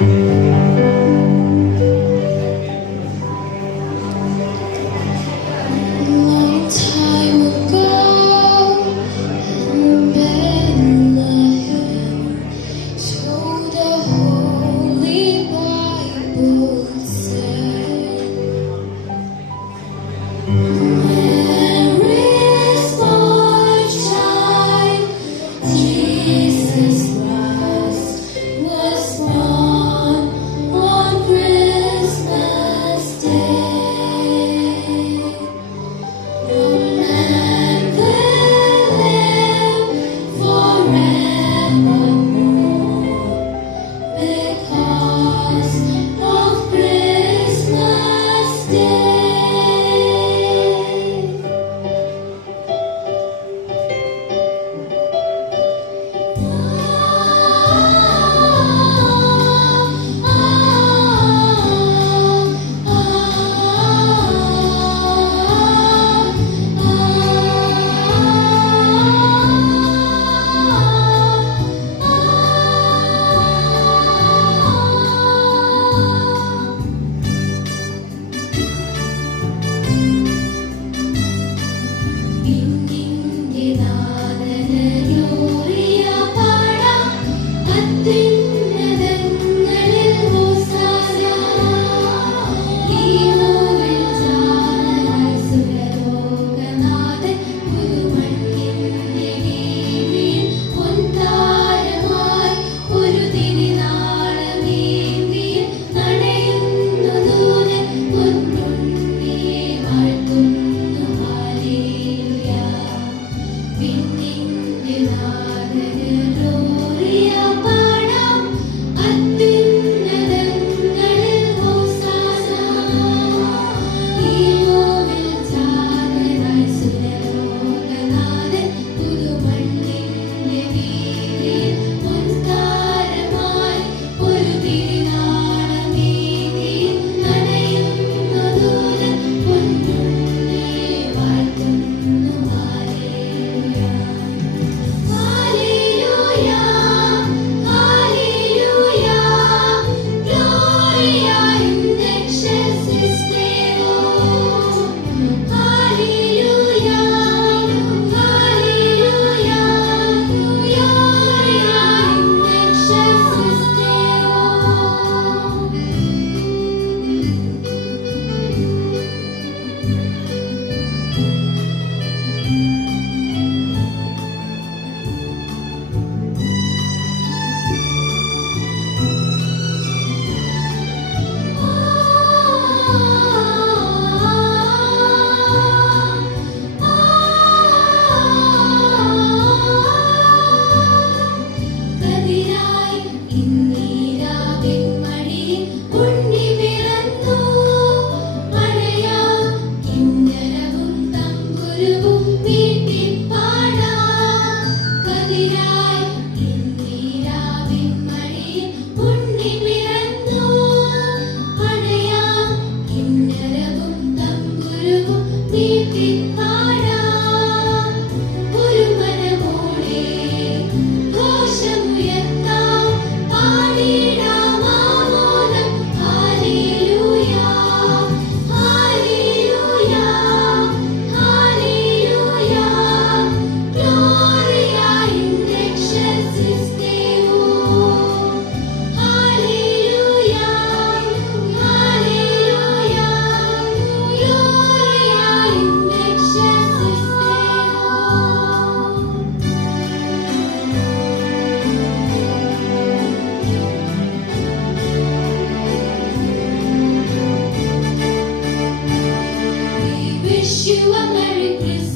うん Navidad. wish you a Merry Christmas.